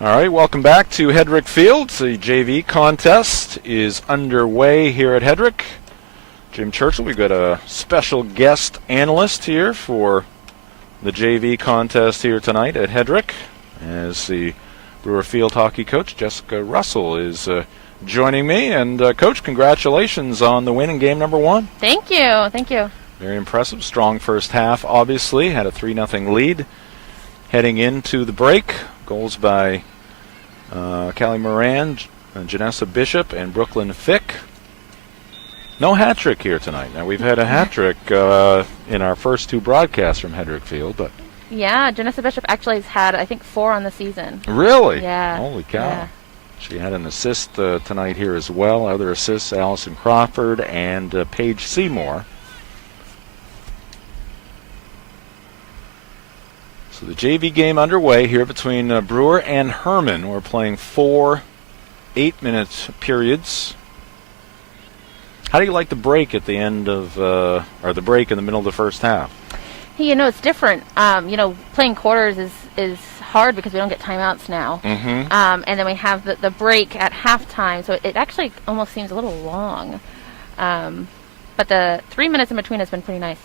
All right, welcome back to Hedrick Field. The JV contest is underway here at Hedrick. Jim Churchill, we've got a special guest analyst here for the JV contest here tonight at Hedrick, as the Brewer Field hockey coach, Jessica Russell, is joining me. And, Coach, congratulations on the win in game number 1. Thank you. Thank you. Very impressive. Strong first half, obviously. Had a 3-0 lead heading into the break. Goals by Callie Moran, Janessa Bishop, and Brooklyn Fick. No hat trick here tonight. Now, we've had a hat trick in our first 2 broadcasts from Hedrick Field, but... Yeah, Janessa Bishop actually has had, I think, 4 on the season. Really? Yeah. Holy cow. Yeah. She had an assist tonight here as well. Other assists, Allison Crawford and Paige Seymour. So the JV game underway here between Brewer and Hermon. We're playing 4 8-minute periods. How do you like the break at the end of, or the break in the middle of the first half? Hey, it's different. Playing quarters is hard because we don't get timeouts now. Mm-hmm. And then we have the break at halftime, so it actually almost seems a little long. But the 3 minutes in between has been pretty nice.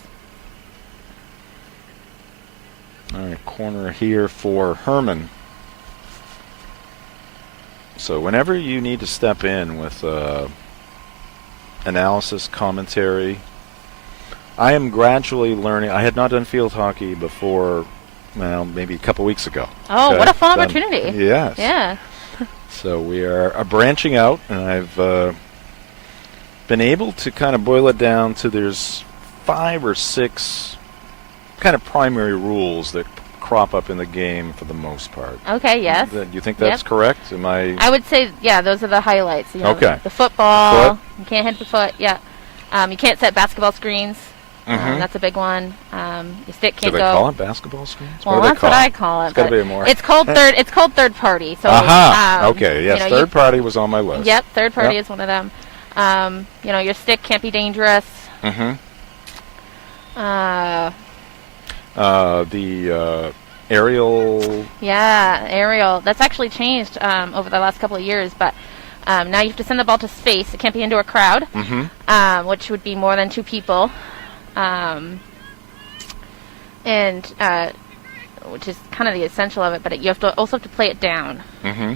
All right, corner here for Hermon. So whenever you need to step in with analysis, commentary, I am gradually learning. I had not done field hockey before, well, maybe a couple weeks ago. Oh, okay. What a fun opportunity. Yes. Yeah. So we are branching out, and I've been able to kind of boil it down to there's 5 or 6 kind of primary rules that crop up in the game for the most part. Okay, yes. Do you think that's correct? I would say, yeah, those are the highlights. Okay. The football. You can't hit the foot, yeah. You can't set basketball screens. Mm-hmm. That's a big one. Your stick can't go. Do they call it basketball screens? Well, that's what I call it. It's got to be more. It's called third party. So, okay, yes, third party was on my list. Yep, third party is one of them. Your stick can't be dangerous. Mm-hmm. The aerial. Yeah, aerial. That's actually changed over the last couple of years, but now you have to send the ball to space. It can't be into a crowd, which would be more than 2 people, and which is kind of the essential of it. But you also have to play it down. Mm-hmm.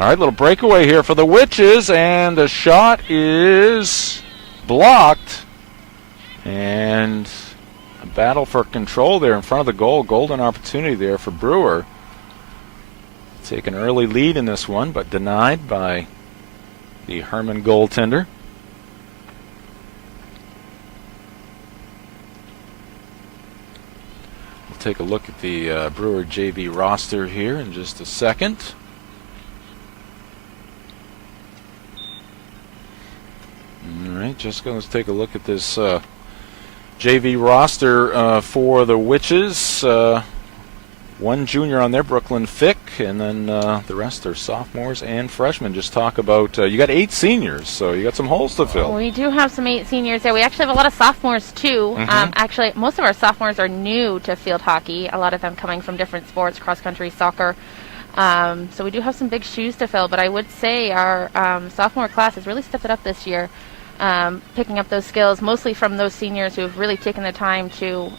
All right, little breakaway here for the Witches, and the shot is blocked, and a battle for control there in front of the goal. Golden opportunity there for Brewer. Take an early lead in this one, but denied by the Hermon goaltender. We'll take a look at the Brewer JV roster here in just a second. All right, Jessica, let's take a look at this JV roster for the Witches. 1 junior on there, Brooklyn Fick, and then the rest are sophomores and freshmen. Just talk about, you got 8 seniors, so you got some holes to fill. We do have some 8 seniors there. We actually have a lot of sophomores, too. Mm-hmm. Actually, most of our sophomores are new to field hockey, a lot of them coming from different sports, cross-country, soccer. So we do have some big shoes to fill, but I would say our sophomore class has really stepped it up this year, picking up those skills, mostly from those seniors who have really taken the time to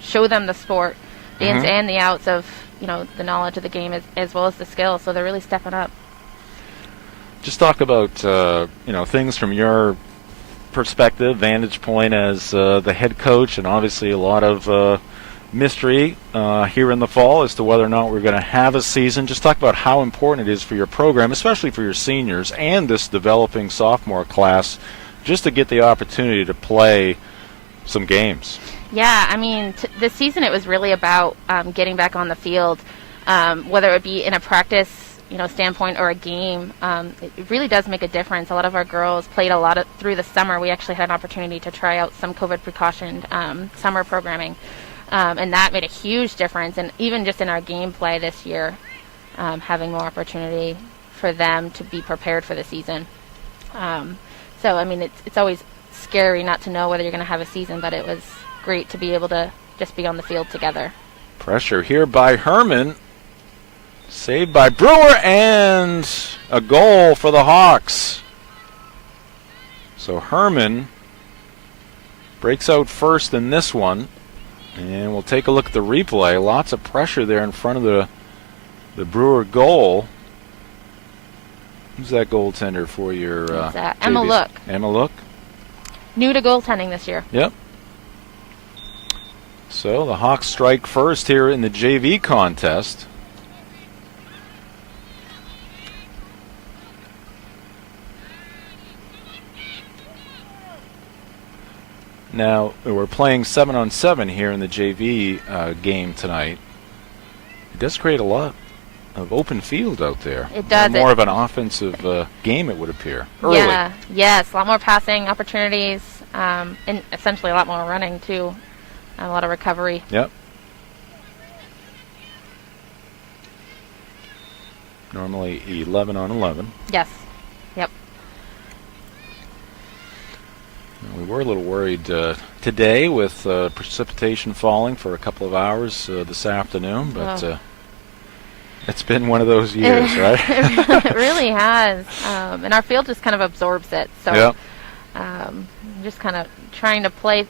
show them the sport, the ins and the outs of the knowledge of the game as well as the skills. So they're really stepping up. Just talk about things from your perspective, vantage point as the head coach, and obviously a lot of mystery here in the fall as to whether or not we're going to have a season. Just talk about how important it is for your program, especially for your seniors and this developing sophomore class, just to get the opportunity to play some games. Yeah, I mean, this season it was really about getting back on the field, whether it be in a practice, standpoint or a game. It really does make a difference. A lot of our girls played a lot through the summer. We actually had an opportunity to try out some COVID precautioned summer programming, and that made a huge difference. And even just in our gameplay this year, having more opportunity for them to be prepared for the season. So, I mean, it's always scary not to know whether you're going to have a season, but it was great to be able to just be on the field together. Pressure here by Hermon. Saved by Brewer, and a goal for the Hawks. So Hermon breaks out first in this one. And we'll take a look at the replay. Lots of pressure there in front of the Brewer goal. Who's that goaltender for your Emma JVs? Look. Emma Look? New to goaltending this year. Yep. So the Hawks strike first here in the JV contest. Now, we're playing 7-on-7 here in the JV game tonight. It does create a lot of open field out there. It does. More of an offensive game, it would appear. Early. Yeah, yes, a lot more passing opportunities, and essentially a lot more running, too. A lot of recovery. Yep. Normally 11-on-11. Yes. Yep. We were a little worried today with precipitation falling for a couple of hours this afternoon, but it's been one of those years, right? It really has. And our field just kind of absorbs it. So yep. Just kind of trying to play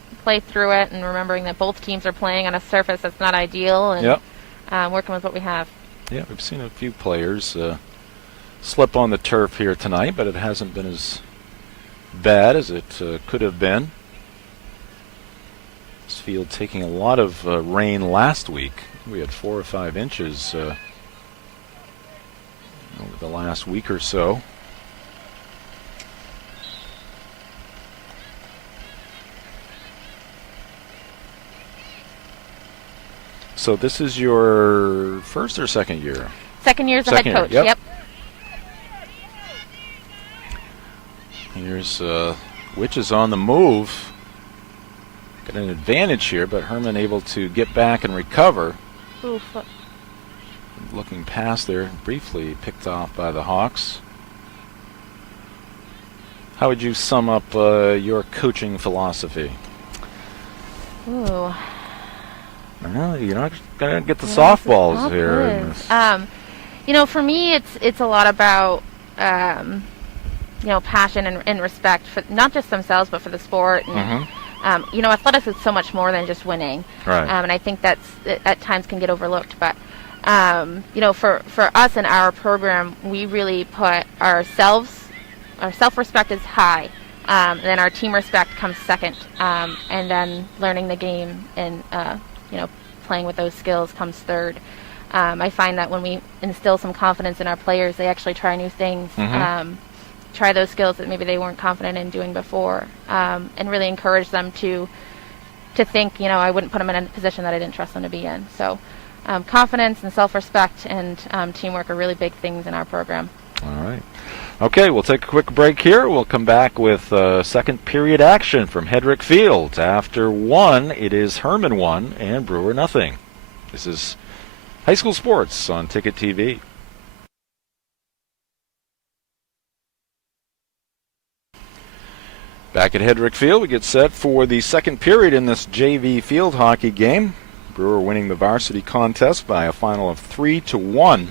through it and remembering that both teams are playing on a surface that's not ideal and yep. Working with what we have. Yeah, we've seen a few players slip on the turf here tonight, but it hasn't been as bad as it could have been. This field taking a lot of rain last week. We had 4 or 5 inches over the last week or so. So this is your first or second year? Second year as the head coach. Yep. Yep. Here's Witches on the move. Got an advantage here, but Hermon able to get back and recover. Oof. Looking past there, briefly picked off by the Hawks. How would you sum up your coaching philosophy? Ooh. Well, you're not going to get the softballs here. In this. For me, it's a lot about passion and respect for not just themselves, but for the sport. And, athletics is so much more than just winning. Right. And I think that's at times can get overlooked. But, for us in our program, we really put our self-respect is high. Then our team respect comes second. And then learning the game and, playing with those skills comes third. I find that when we instill some confidence in our players, they actually try new things. Try those skills that maybe they weren't confident in doing before, and really encourage them to think, I wouldn't put them in a position that I didn't trust them to be in. So confidence and self-respect and teamwork are really big things in our program. All right. Okay, we'll take a quick break here. We'll come back with second period action from Hedrick Field. After 1, it is Hermon 1 and Brewer nothing. This is High School Sports on Ticket TV. Back at Hedrick Field, we get set for the second period in this JV field hockey game. Brewer winning the varsity contest by a final of 3-1,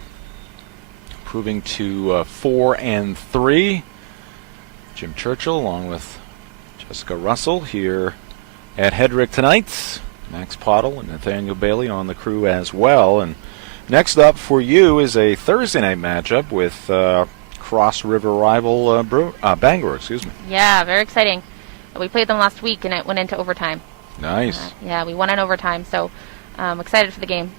improving to 4-3. Jim Churchill along with Jessica Russell here at Hedrick tonight. Max Pottle and Nathaniel Bailey on the crew as well. And next up for you is a Thursday night matchup with Cross River rival Bangor. Excuse me. Yeah, very exciting. We played them last week and it went into overtime. Nice. Yeah, we won in overtime, so excited for the game.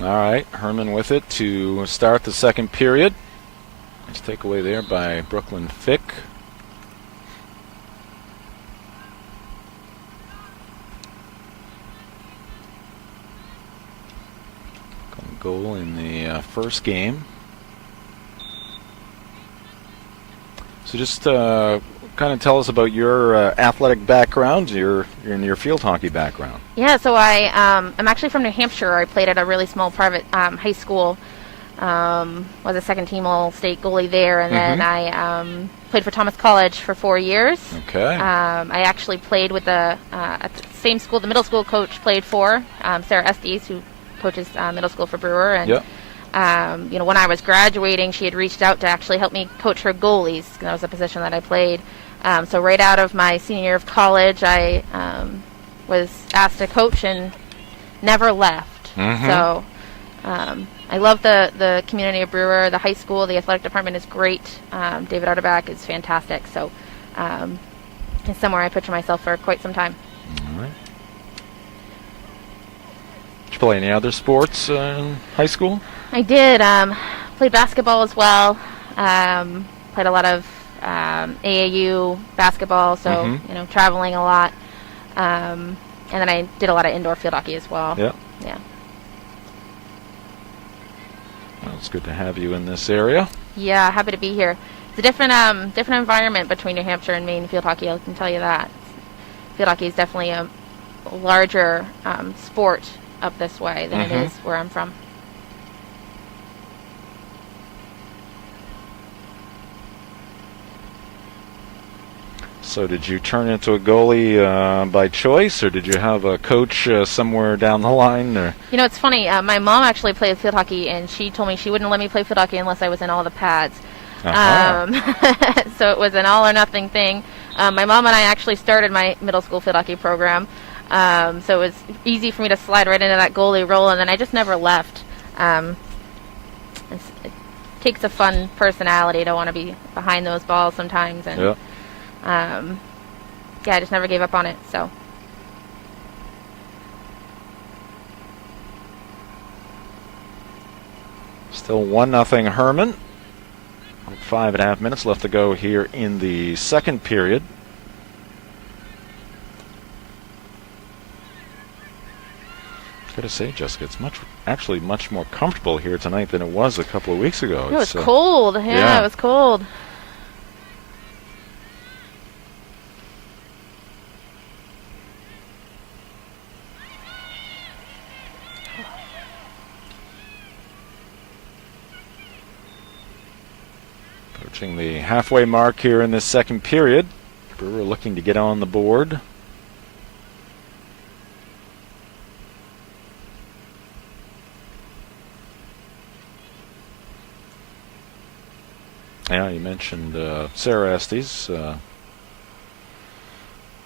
All right, Hermon with it to start the second period. Nice takeaway there by Brooklyn Fick. Goal in the first game. So just kind of tell us about your athletic background, your field hockey background. Yeah, so I'm actually from New Hampshire. I played at a really small private high school Was a second team all-state goalie there, and then Mm-hmm. I played for Thomas College for 4 years. Okay. I actually played with at the same school the middle school coach played for, Sarah Estes, who coaches middle school for Brewer. And Yep. when I was graduating, she had reached out to actually help me coach her goalies. That was a position that I played. So right out of my senior year of college, I was asked to coach and never left. Mhm. So I love the community of Brewer. The high school, the athletic department is great. David Arterback is fantastic. So it's somewhere I picture myself for quite some time. All right. Did you play any other sports in high school? I did. Played basketball as well. Played a lot of AAU basketball, so traveling a lot. And then I did a lot of indoor field hockey as well. Yeah. Yeah. Well, it's good to have you in this area. Yeah, happy to be here. It's a different environment between New Hampshire and Maine field hockey. I can tell you that. Field hockey is definitely a larger sport up this way than it is where I'm from. So did you turn into a goalie by choice, or did you have a coach somewhere down the line? Or? It's funny. My mom actually played field hockey, and she told me she wouldn't let me play field hockey unless I was in all the pads. So it was an all-or-nothing thing. My mom and I actually started my middle school field hockey program, so it was easy for me to slide right into that goalie role, and then I just never left. It takes a fun personality to want to be behind those balls sometimes, and Yeah. I just never gave up on it. So Still 1-0 Hermon. 5.5 minutes left to go here in the second period. Gotta say, Jessica, it's actually much more comfortable here tonight than it was a couple of weeks ago. it was cold. Yeah, it was cold. Approaching the halfway mark here in this second period. Brewer looking to get on the board. Yeah, you mentioned Sarah Estes.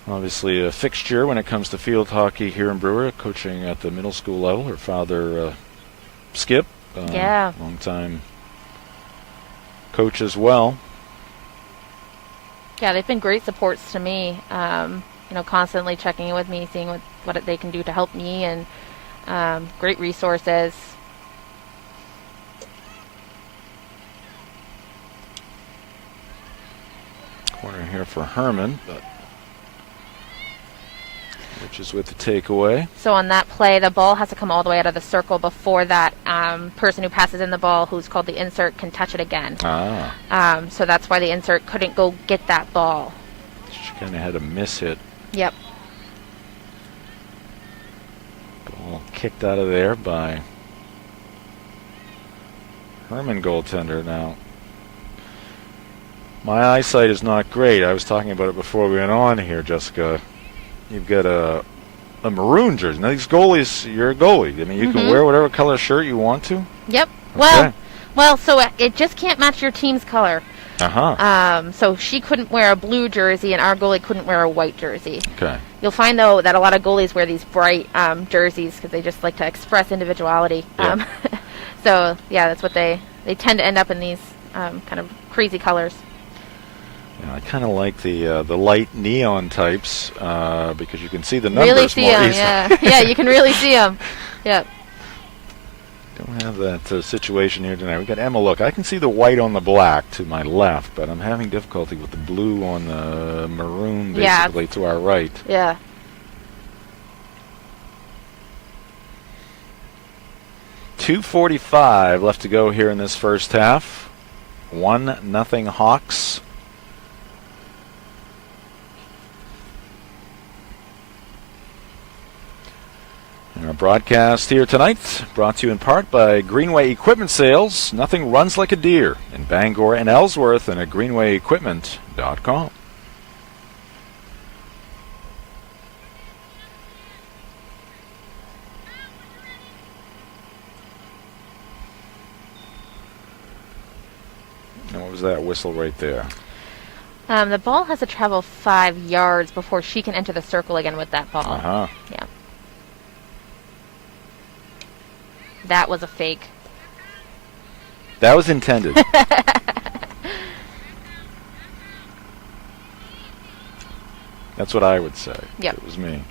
Obviously a fixture when it comes to field hockey here in Brewer, coaching at the middle school level. Her father, Skip, long-time coach as well. Yeah, they've been great supports to me. Constantly checking in with me, seeing what they can do to help me, and great resources. Corner here for Hermon, which is with the takeaway. So on that play, the ball has to come all the way out of the circle before that person who passes in the ball, who's called the insert, can touch it again. So that's why the insert couldn't go get that ball. She kind of had a miss hit. Yep. Ball kicked out of there by Hermon goaltender. Now, my eyesight is not great. I was talking about it before we went on here, Jessica. You've got a maroon jersey. Now, these goalies, you're a goalie. I mean, you can wear whatever color shirt you want to? Yep. Okay. Well, so it just can't match your team's color. Uh-huh. So she couldn't wear a blue jersey, and our goalie couldn't wear a white jersey. Okay. You'll find, though, that a lot of goalies wear these bright jerseys because they just like to express individuality. Yeah. So, yeah, that's what they tend to end up in these kind of crazy colors. Yeah, I kind of like the light neon types because you can see the numbers Really see more them, easily. yeah. Yeah, you can really see them. Yep. Don't have that situation here tonight. We've got Emma. Look, I can see the white on the black to my left, but I'm having difficulty with the blue on the maroon, basically, to our right. Yeah. .245 left to go here in this first half. 1-0 Hawks. Our broadcast here tonight brought to you in part by Greenway Equipment Sales. Nothing runs like a deer in Bangor and Ellsworth, and at greenwayequipment.com. And what was that whistle right there? The ball has to travel 5 yards before she can enter the circle again with that ball. Uh-huh. Yeah. That was a fake. That was intended. That's what I would say. Yep. If it was me.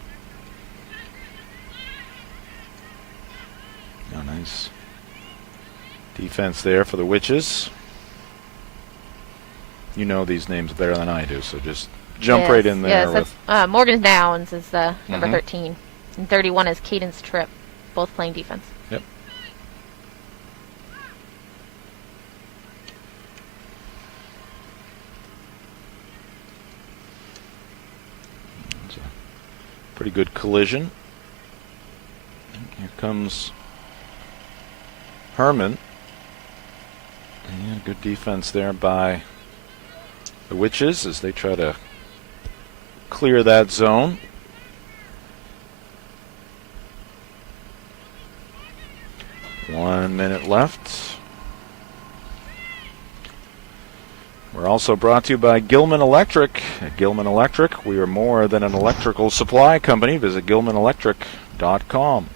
Oh, nice defense there for the Witches. You know these names better than I do, so just jump right in there. Yes, Morgan Downs is the number 13. And 31 is Cadence Tripp, both playing defense. Yep. It's a pretty good collision. Here comes Hermon. And good defense there by the Witches as they try to clear that zone. One minute left. We're also brought to you by Gilman Electric. At Gilman Electric, we are more than an electrical supply company. Visit gilmanelectric.com.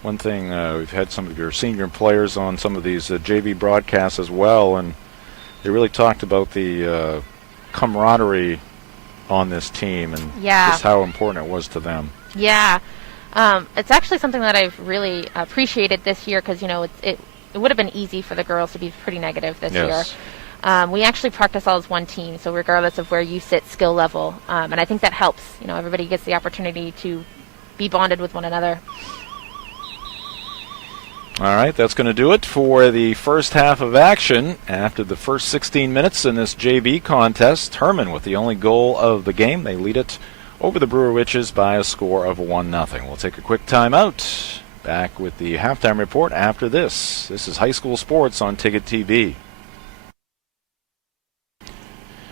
One thing, we've had some of your senior players on some of these JV broadcasts as well, and they really talked about the camaraderie on this team and just how important it was to them. Yeah. It's actually something that I've really appreciated this year because, you know, it would have been easy for the girls to be pretty negative this year. We actually practice all as one team, so regardless of where you sit skill level, and I think that helps. You know, everybody gets the opportunity to be bonded with one another. All right, that's going to do it for the first half of action. After the first 16 minutes in this JV contest, Hermon with the only goal of the game. They lead it over the Brewer Witches by a score of 1-0. We'll take a quick timeout. Back with the halftime report after this. This is high school sports on Ticket TV.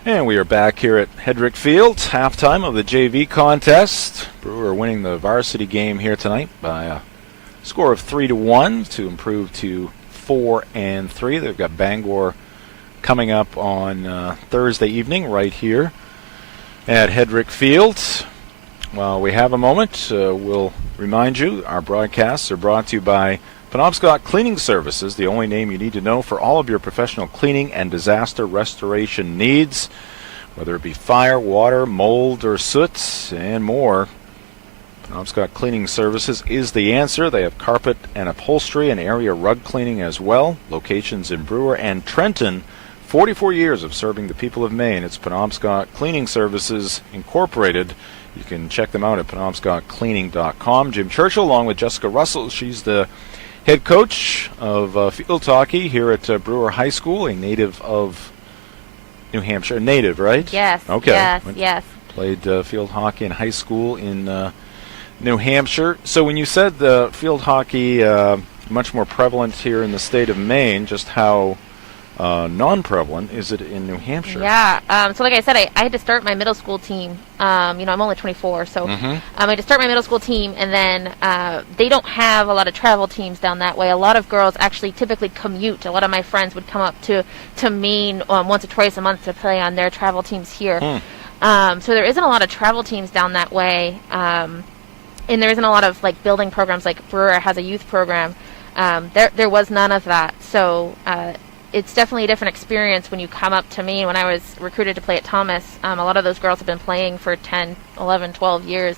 And we are back here at Hedrick Field, halftime of the JV contest. Brewer winning the varsity game here tonight by a score of 3-1 to improve to 4-3. They've got Bangor coming up on Thursday evening right here at Hedrick Field. While we have a moment, we'll remind you our broadcasts are brought to you by Penobscot Cleaning Services, the only name you need to know for all of your professional cleaning and disaster restoration needs, whether it be fire, water, mold, or soot, and more. Penobscot Cleaning Services is the answer. They have carpet and upholstery and area rug cleaning as well. Locations in Brewer and Trenton. 44 years of serving the people of Maine. It's Penobscot Cleaning Services Incorporated. You can check them out at penobscotcleaning.com. Jim Churchill along with Jessica Russell. She's the head coach of field hockey here at Brewer High School, a native of New Hampshire. Native, right? Yes. Okay. Yes. Played field hockey in high school in New Hampshire. So when you said the field hockey much more prevalent here in the state of Maine, just how non-prevalent is it in New Hampshire? Yeah. So like I said, I had to start my middle school team. I'm only 24, so I had to start my middle school team, and then they don't have a lot of travel teams down that way. A lot of girls actually typically commute. A lot of my friends would come up to Maine once or twice a month to play on their travel teams here. So there isn't a lot of travel teams down that way. And there isn't a lot of like building programs like Brewer has a youth program. There was none of that. So it's definitely a different experience when you come up to me. When I was recruited to play at Thomas, a lot of those girls have been playing for 10, 11, 12 years.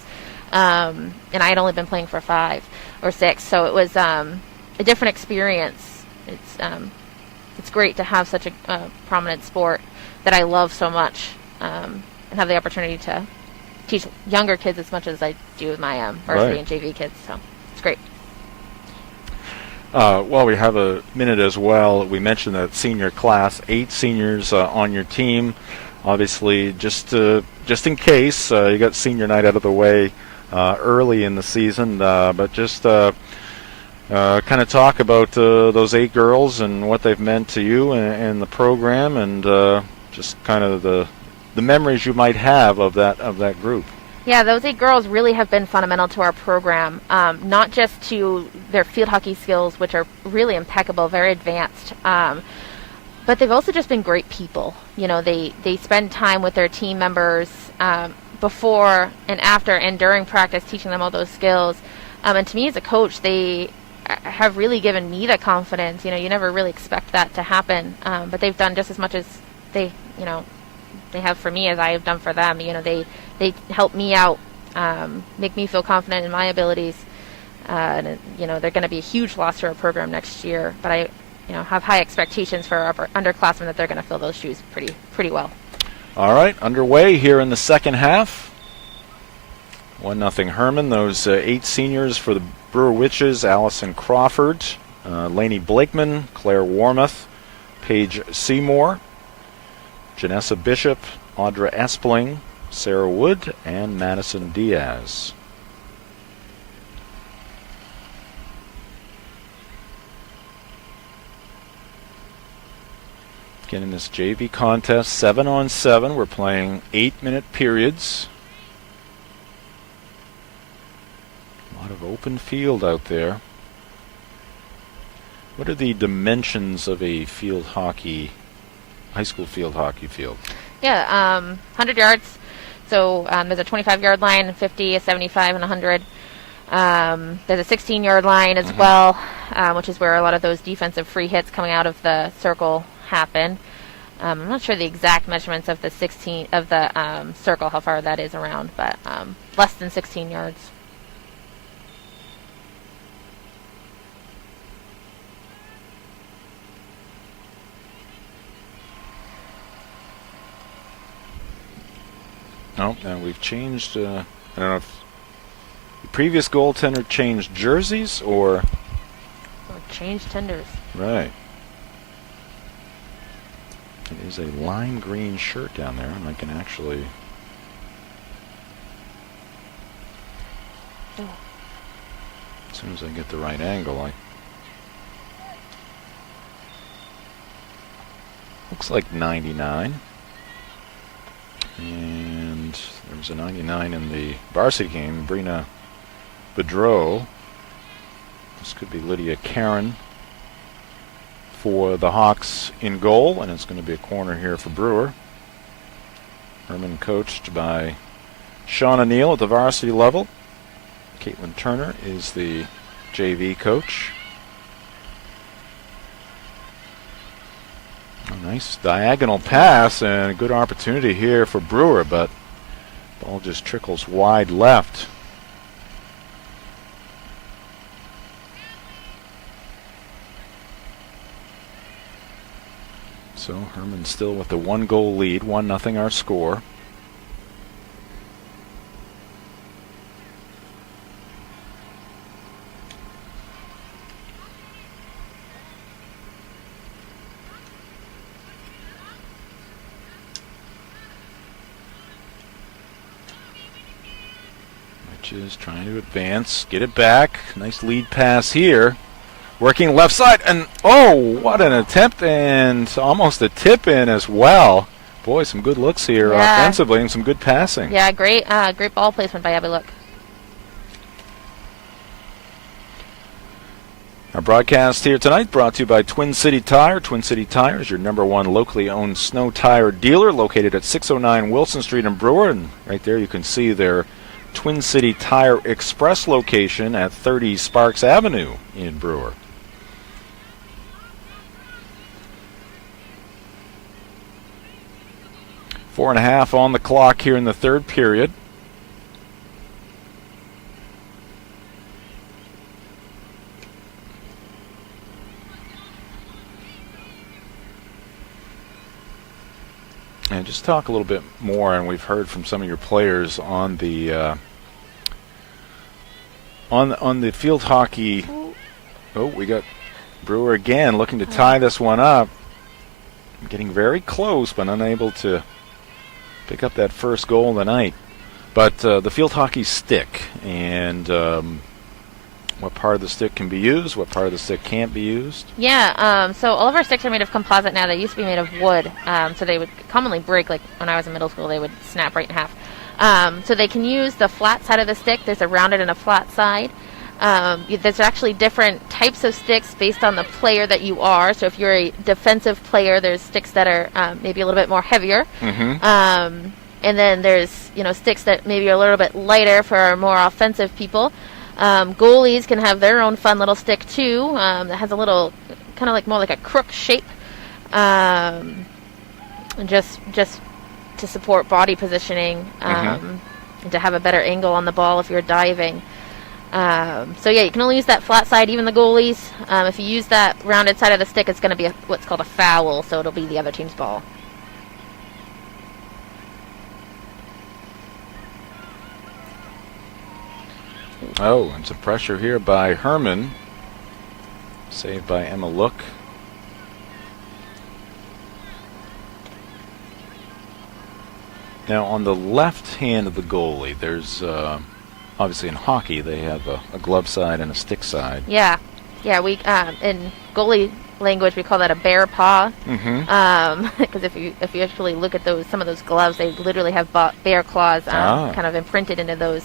And I had only been playing for 5 or 6. So it was a different experience. It's great to have such a prominent sport that I love so much and have the opportunity to teach younger kids as much as I do with my varsity Right. and JV kids. So it's great. Well, we have a minute as well. We mentioned that senior class, 8 seniors on your team. Obviously, just in case you got senior night out of the way early in the season, but just kind of talk about those 8 girls and what they've meant to you and the program, and just kind of the memories you might have of that group. Yeah, those 8 girls really have been fundamental to our program, not just to their field hockey skills, which are really impeccable, very advanced, but they've also just been great people. You know, they spend time with their team members before and after and during practice, teaching them all those skills. And to me as a coach, they have really given me the confidence. You know, you never really expect that to happen, but they've done just as much as they have for me as I have done for them. You know, they help me out, make me feel confident in my abilities, and they're going to be a huge loss to our program next year. But I, have high expectations for our underclassmen that they're going to fill those shoes pretty well. All right, underway here in the second half. 1-0 Hermon. Those 8 seniors for the Brewer Witches: Allison Crawford, Lainey Blakeman, Claire Warmoth, Paige Seymour, Janessa Bishop, Audra Espling, Sarah Wood, and Madison Diaz. Again, in this JV contest, 7-on-7, we're playing 8-minute periods. A lot of open field out there. What are the dimensions of a field hockey, high school field hockey field? Yeah, 100 yards. So there's a 25-yard line, 50, a 75, and 100. There's a 16-yard line as well, which is where a lot of those defensive free hits coming out of the circle happen. I'm not sure the exact measurements of the circle, how far that is around, but less than 16 yards. Oh, and we've changed, I don't know if the previous goaltender changed jerseys or Change tenders. Right. It is a lime green shirt down there, and I can actually... Oh. As soon as I get the right angle, looks like 99. And there was a 99 in the varsity game, Brina Bedreau. This could be Lydia Karen for the Hawks in goal, and it's going to be a corner here for Brewer. Hermon coached by Shauna Neal at the varsity level. Caitlin Turner is the JV coach. A nice diagonal pass and a good opportunity here for Brewer, but ball just trickles wide left. So Hermon still with the 1-goal lead, 1-0 our score. Witches trying to advance, get it back. Nice lead pass here. Working left side, and oh, what an attempt, and almost a tip in as well. Boy, some good looks here offensively and some good passing. Yeah, great ball placement by Abby Look. Our broadcast here tonight brought to you by Twin City Tire. Twin City Tire is your #1 locally owned snow tire dealer, located at 609 Wilson Street in Brewer, and right there you can see their Twin City Tire Express location at 30 Sparks Avenue in Brewer. Four and a half on the clock here in the third period. And just talk a little bit more, and we've heard from some of your players on the on the field hockey. Oh, we got Brewer again looking to tie this one up. Getting very close, but unable to pick up that first goal of the night. But the field hockey stick, and what part of the stick can be used, what part of the stick can't be used. Yeah, so all of our sticks are made of composite now. They used to be made of wood, so they would commonly break. Like when I was in middle school, they would snap right in half. So they can use the flat side of the stick. There's a rounded and a flat side. There's actually different types of sticks based on the player that you are. So if you're a defensive player, there's sticks that are maybe a little bit more heavier. Mm-hmm. And then there's sticks that maybe are a little bit lighter for our more offensive people. Goalies can have their own fun little stick too that has a little kind of like more like a crook shape, just to support body positioning and to have a better angle on the ball if you're diving. So yeah, you can only use that flat side, even the goalies. If you use that rounded side of the stick, it's going to be what's called a foul, so it'll be the other team's ball. Oh, and some pressure here by Hermon. Saved by Emma Look. Now on the left hand of the goalie, there's obviously in hockey they have a glove side and a stick side. Yeah, we in goalie language we call that a bear paw. Because if you actually look at some of those gloves, they literally have bear claws kind of imprinted into those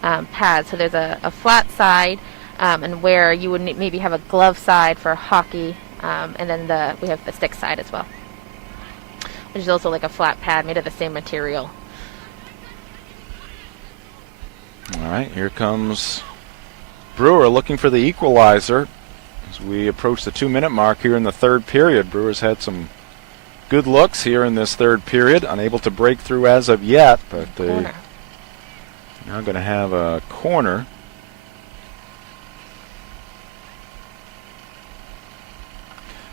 pads. So there's a flat side, and where you would maybe have a glove side for hockey, and then we have the stick side as well, which is also like a flat pad made of the same material. All right, here comes Brewer looking for the equalizer as we approach the 2-minute mark here in the third period. Brewer's had some good looks here in this third period, unable to break through as of yet, but they're now going to have a corner.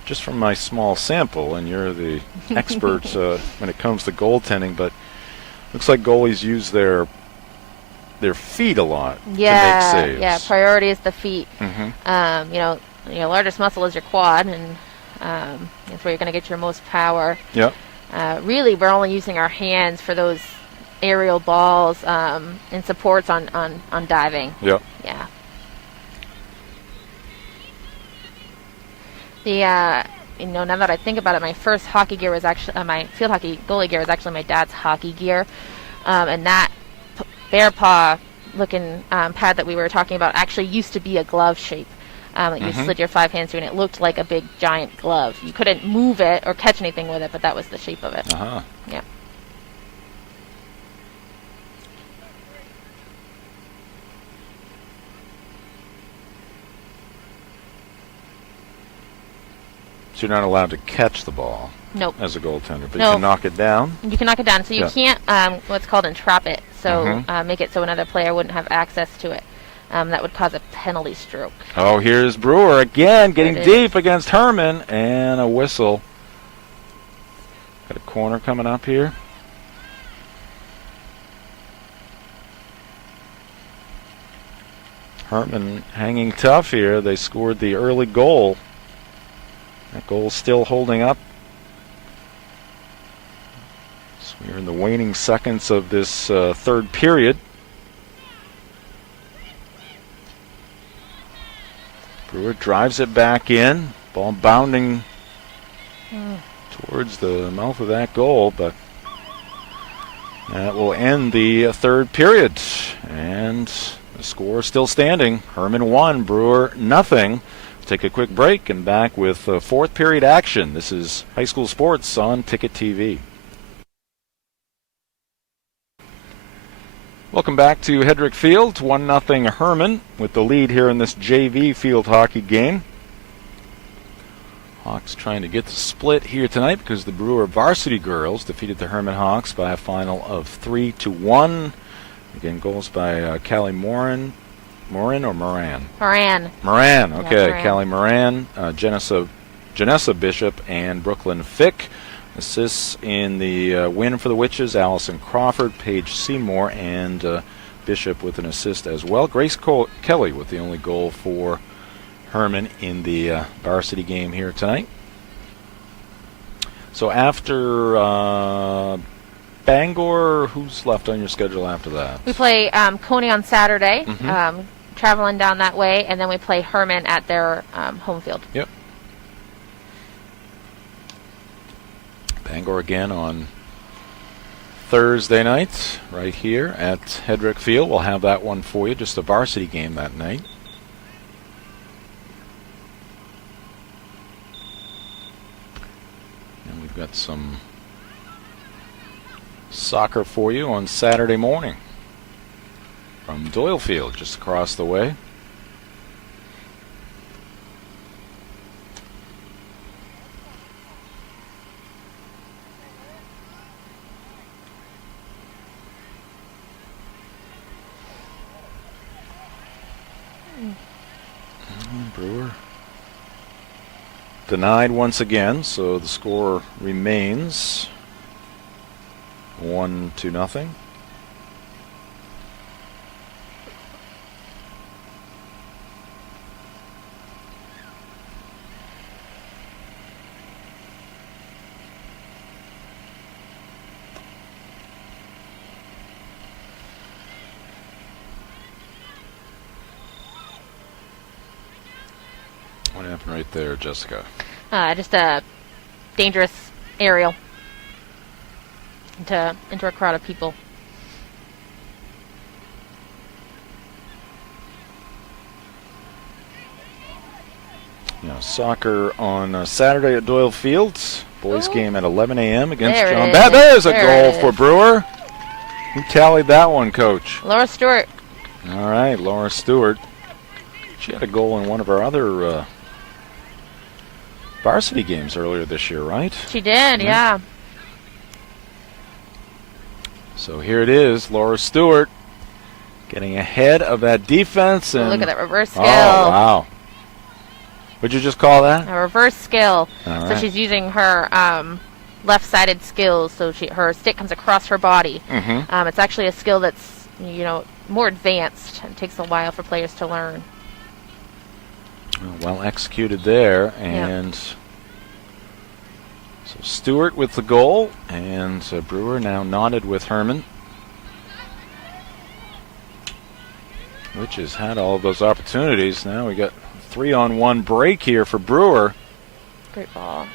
Just from my small sample, and you're the expert when it comes to goaltending, but looks like goalies use their feet a lot to make saves. Yeah, priority is the feet. Your largest muscle is your quad, and that's where you're going to get your most power. Yep. Really, we're only using our hands for those aerial balls and supports on diving. Yep. Yeah. Now that I think about it, my first hockey gear was actually my field hockey goalie gear was actually my dad's hockey gear, and that bear paw looking pad that we were talking about actually used to be a glove shape. That you slid your 5 hands through, and it looked like a big giant glove. You couldn't move it or catch anything with it, but that was the shape of it. Yeah. So you're not allowed to catch the ball. Nope. As a goaltender, but you can knock it down. You can knock it down, so you can't what's called entrap it. So make it so another player wouldn't have access to it. That would cause a penalty stroke. Oh, here's Brewer again, getting deep against Hermon, and a whistle. Got a corner coming up here. Hermon hanging tough here. They scored the early goal. That goal still holding up. So we're in the waning seconds of this third period. Brewer drives it back in. Ball bounding towards the mouth of that goal, but that will end the third period. And the score is still standing. Hermon 1, Brewer nothing. Take a quick break and back with fourth period action. This is High School Sports on Ticket TV. Welcome back to Hedrick Field. 1-0 Hermon with the lead here in this JV field hockey game. Hawks trying to get the split here tonight because the Brewer varsity girls defeated the Hermon Hawks by a final of 3-1. Again, goals by Callie Moran. Moran or Moran? Moran. Moran, okay. Moran. Callie Moran, Janessa Bishop, and Brooklyn Fick. Assists in the win for the Witches, Allison Crawford, Paige Seymour, and Bishop with an assist as well. Grace Kelly with the only goal for Hermon in the varsity game here tonight. So after Bangor, who's left on your schedule after that? We play Coney on Saturday, Mm-hmm. traveling down that way, and then we play Hermon at their home field. Yep. Bangor again on Thursday night, right here at Hedrick Field. We'll have that one for you, just a varsity game that night. And we've got some soccer for you on Saturday morning from Doyle Field, just across the way. Brewer denied once again, so the score remains 1-0. What happened right there, Jessica? Just a dangerous aerial into a crowd of people. Soccer on Saturday at Doyle Fields. Boys game at 11 a.m. against There it John. is. There's a There goal it for is. Brewer. Who tallied that one, Coach? Laura Stewart. All right, Laura Stewart. She had a goal in one of our other varsity games earlier this year, right? She did, yeah. So here it is, Laura Stewart getting ahead of that defense. And Look at that reverse skill. Oh, wow. What'd you just call that? A reverse skill. All So right. she's using her left-sided skills. So her stick comes across her body. Mm-hmm. It's actually a skill that's more advanced. It takes a while for players to learn. Well executed there, and so Stewart with the goal, and Brewer now knotted with Hermon, which has had all of those opportunities. Now we got 3-on-1 break here for Brewer. Great ball.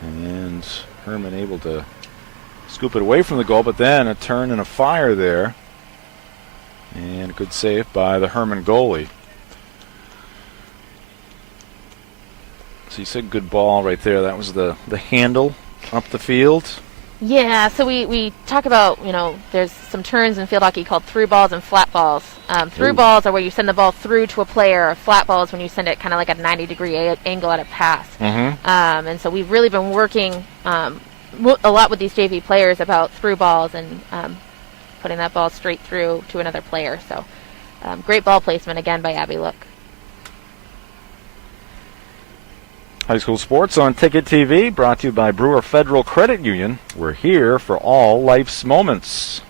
And Hermon able to scoop it away from the goal, but then a turn and a fire there. And a good save by the Hermon goalie. So you said good ball right there. That was the handle up the field. Yeah, so we talk about, there's some terms in field hockey called through balls and flat balls. Through Ooh. balls are where you send the ball through to a player. Flat balls when you send it kind of like at a 90-degree angle at a pass. Mm-hmm. And so we've really been working a lot with these JV players about through balls and putting that ball straight through to another player. So great ball placement again by Abby Look. High school sports on Ticket TV, brought to you by Brewer Federal Credit Union. We're here for all life's moments.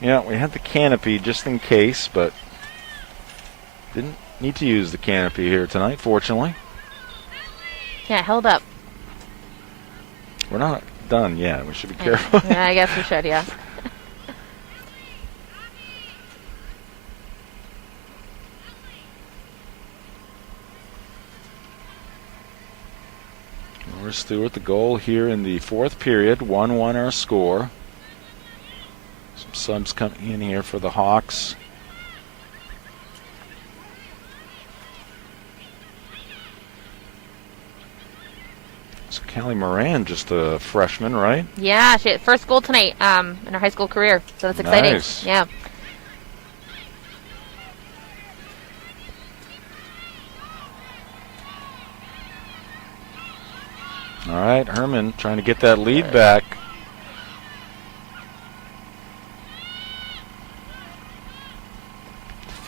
Yeah, we had the canopy just in case, but didn't need to use the canopy here tonight, fortunately. Yeah, held up. We're not done yet. We should be careful. Yeah, I guess we should, yeah. Laura Stewart, the goal here in the fourth period. 1-1 our score. Some subs coming in here for the Hawks. So Callie Moran, just a freshman, right? Yeah, she had first goal tonight in her high school career, so that's exciting. Nice. Yeah. All right, Hermon trying to get that lead back.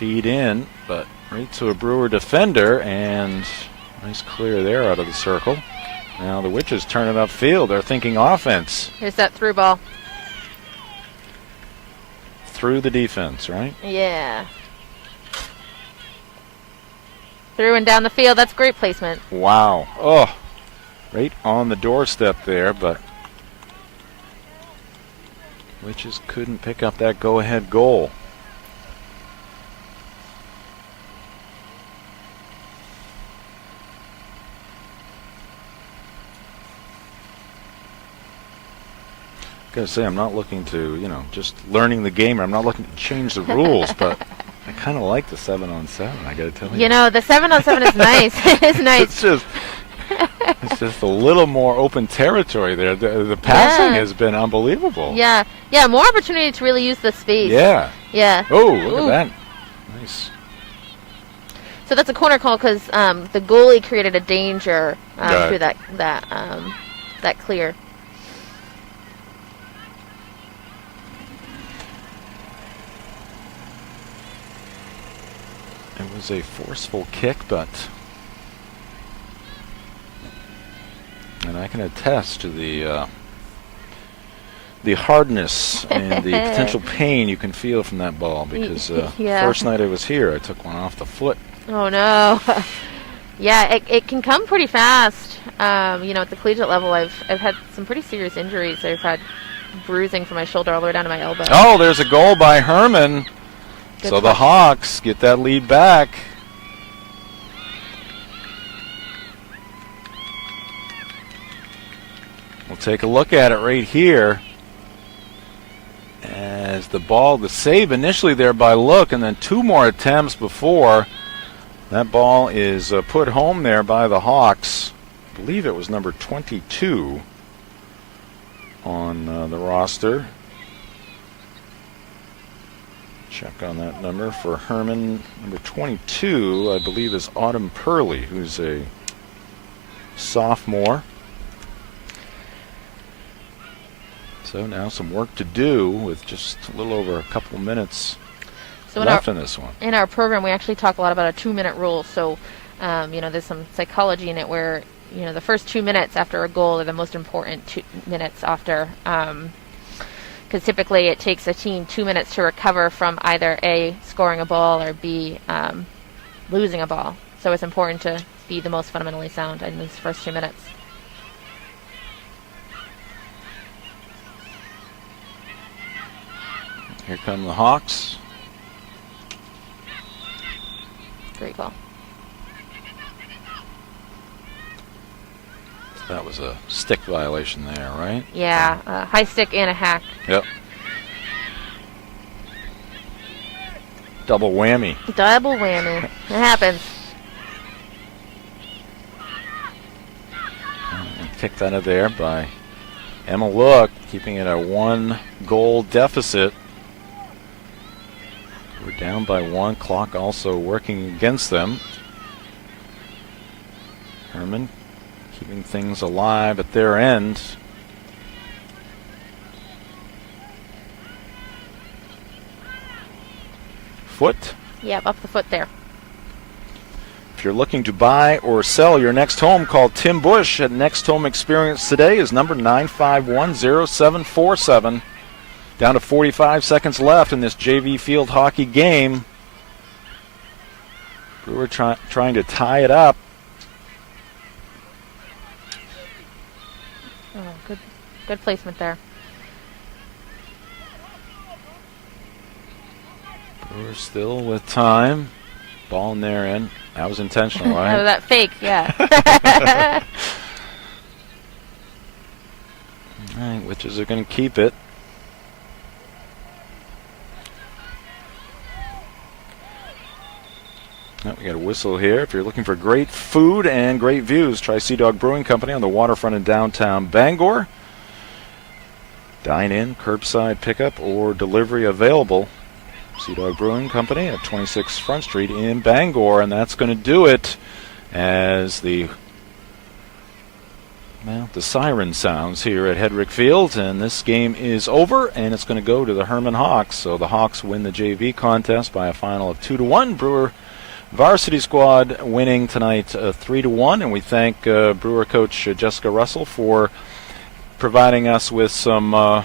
feed in, but right to a Brewer defender, and nice clear there out of the circle. Now the Witches turn it upfield. They're thinking offense. Here's that through ball. Through the defense, right? Yeah. Through and down the field. That's great placement. Wow. Oh, right on the doorstep there, but Witches couldn't pick up that go-ahead goal. Gotta say, I'm not looking to, just learning the game. I'm not looking to change the rules, but I kind of like the 7-on-7. I gotta tell you. The 7-on-7 is nice. It's nice. It's just a little more open territory there. The passing has been unbelievable. Yeah, more opportunity to really use the space. Yeah. Oh, look at that. Nice. So that's a corner call because the goalie created a danger through that clear. It was a forceful kick, and I can attest to the hardness and the potential pain you can feel from that ball, because first night I was here, I took one off the foot. Oh no. Yeah, it can come pretty fast. At the collegiate level, I've had some pretty serious injuries. I've had bruising from my shoulder all the way down to my elbow. Oh, there's a goal by Hermon. Good So touch. the Hawks get that lead back. We'll take a look at it right here. As the save initially there by Look, and then two more attempts before. That ball is put home there by the Hawks. I believe it was number 22 on the roster. Check on that number for Hermon. Number 22, I believe, is Autumn Purley, who's a sophomore. So now some work to do with just a little over a couple minutes left in this one. In our program, we actually talk a lot about a 2-minute rule. So, there's some psychology in it where, the first 2 minutes after a goal are the most important 2 minutes after. Because typically it takes a team 2 minutes to recover from either A, scoring a ball, or B, losing a ball. So it's important to be the most fundamentally sound in these first 2 minutes. Here come the Hawks. Great call. That was a stick violation there, right? Yeah, a high stick and a hack. Yep. Double whammy. Double whammy. It happens. Kicked out of there by Emma Look, keeping it a 1-goal deficit. We're down by 1. Clock also working against them. Hermon keeping things alive at their end. Foot. Yep, up the foot there. If you're looking to buy or sell your next home, call Tim Bush at Next Home Experience today. His number 951-0747. Down to 45 seconds left in this JV field hockey game. Brewer trying to tie it up. Oh, good placement there. Brewer still with time. Ball in their end. That was intentional, right? Oh, that fake, yeah. All right, Witches are going to keep it. Oh, we got a whistle here. If you're looking for great food and great views, try Sea Dog Brewing Company on the waterfront in downtown Bangor. Dine in, curbside pickup, or delivery available. Sea Dog Brewing Company at 26 Front Street in Bangor, and that's going to do it as the Well, the siren sounds here at Hedrick Field, and this game is over, and it's going to go to the Hermon Hawks. So the Hawks win the JV contest by a final of 2-1. Brewer varsity squad winning tonight 3-1, and we thank Brewer coach Jessica Russell for providing us with some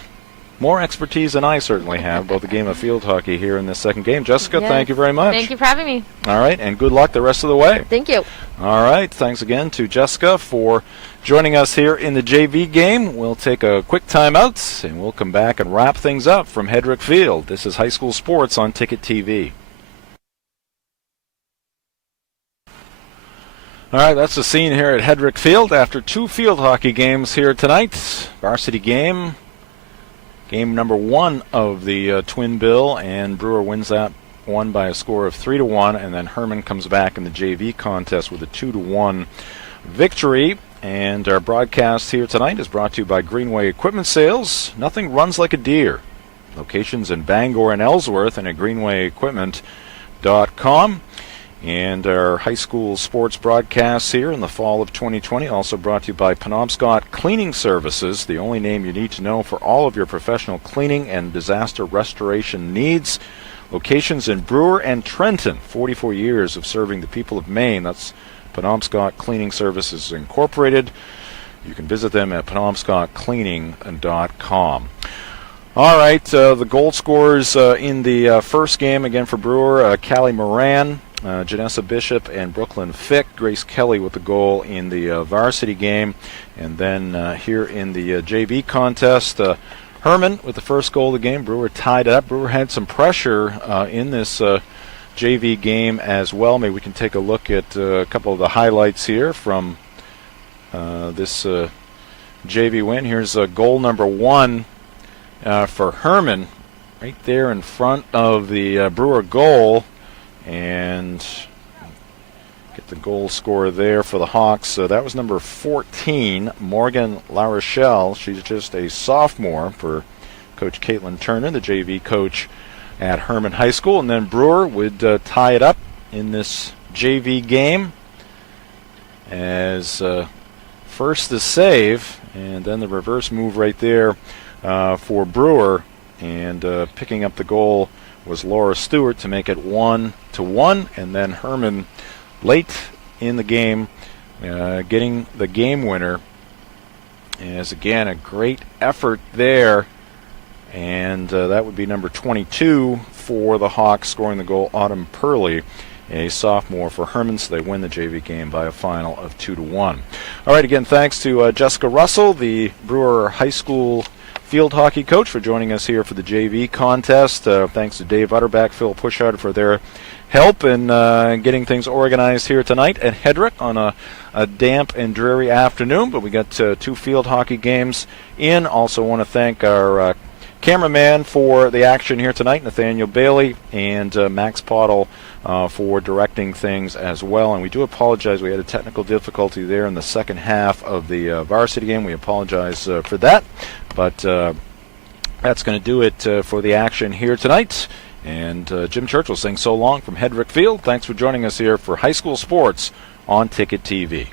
more expertise than I certainly have about the game of field hockey here in this second game. Jessica, Yes. Thank you very much. Thank you for having me. All right, and good luck the rest of the way. Thank you. All right, thanks again to Jessica for joining us here in the JV game. We'll take a quick timeout, and we'll come back and wrap things up from Hedrick Field. This is high school sports on Ticket TV. All right, that's the scene here at Hedrick Field after 2 field hockey games here tonight. Varsity game number 1 of the twin bill, and Brewer wins that one by a score of 3-1, and then Hermon comes back in the JV contest with a 2-1 victory. And our broadcast here tonight is brought to you by Greenway Equipment Sales. Nothing runs like a deer. Locations in Bangor and Ellsworth, and at greenwayequipment.com. And our high school sports broadcasts here in the fall of 2020 also brought to you by Penobscot Cleaning Services, the only name you need to know for all of your professional cleaning and disaster restoration needs. Locations in Brewer and Trenton, 44 years of serving the people of Maine. That's Penobscot Cleaning Services Incorporated. You can visit them at penobscotcleaning.com. All right, the goal scorers in the first game, again for Brewer, Callie Moran, Janessa Bishop, and Brooklyn Fick. Grace Kelly with the goal in the varsity game. And then here in the JV contest, Hermon with the first goal of the game. Brewer tied it up. Brewer had some pressure in this JV game as well. Maybe we can take a look at a couple of the highlights here from this JV win. Here's goal number 1 for Hermon, right there in front of the Brewer goal. And get the goal scorer there for the Hawks. That was number 14, Morgan LaRochelle. She's just a sophomore for Coach Caitlin Turner, the JV coach at Hermon High School. And then Brewer would tie it up in this JV game as first the save, and then the reverse move right there for Brewer. And picking up the goal was Laura Stewart to make it 1-1, and then Hermon late in the game getting the game winner. As again, a great effort there, and that would be number 22 for the Hawks, scoring the goal, Autumn Purley, a sophomore for Hermon. So they win the JV game by a final of 2-1. All right, again, thanks to Jessica Russell, the Brewer High School field hockey coach, for joining us here for the JV contest. Thanks to Dave Utterback, Phil Pushard for their help in getting things organized here tonight at Hedrick on a damp and dreary afternoon. But we got 2 field hockey games in. Also want to thank our cameraman for the action here tonight, Nathaniel Bailey, and Max Pottle for directing things as well. And we do apologize. We had a technical difficulty there in the second half of the varsity game. We apologize for that. But that's going to do it for the action here tonight. And Jim Churchill saying so long from Hedrick Field. Thanks for joining us here for high school sports on Ticket TV.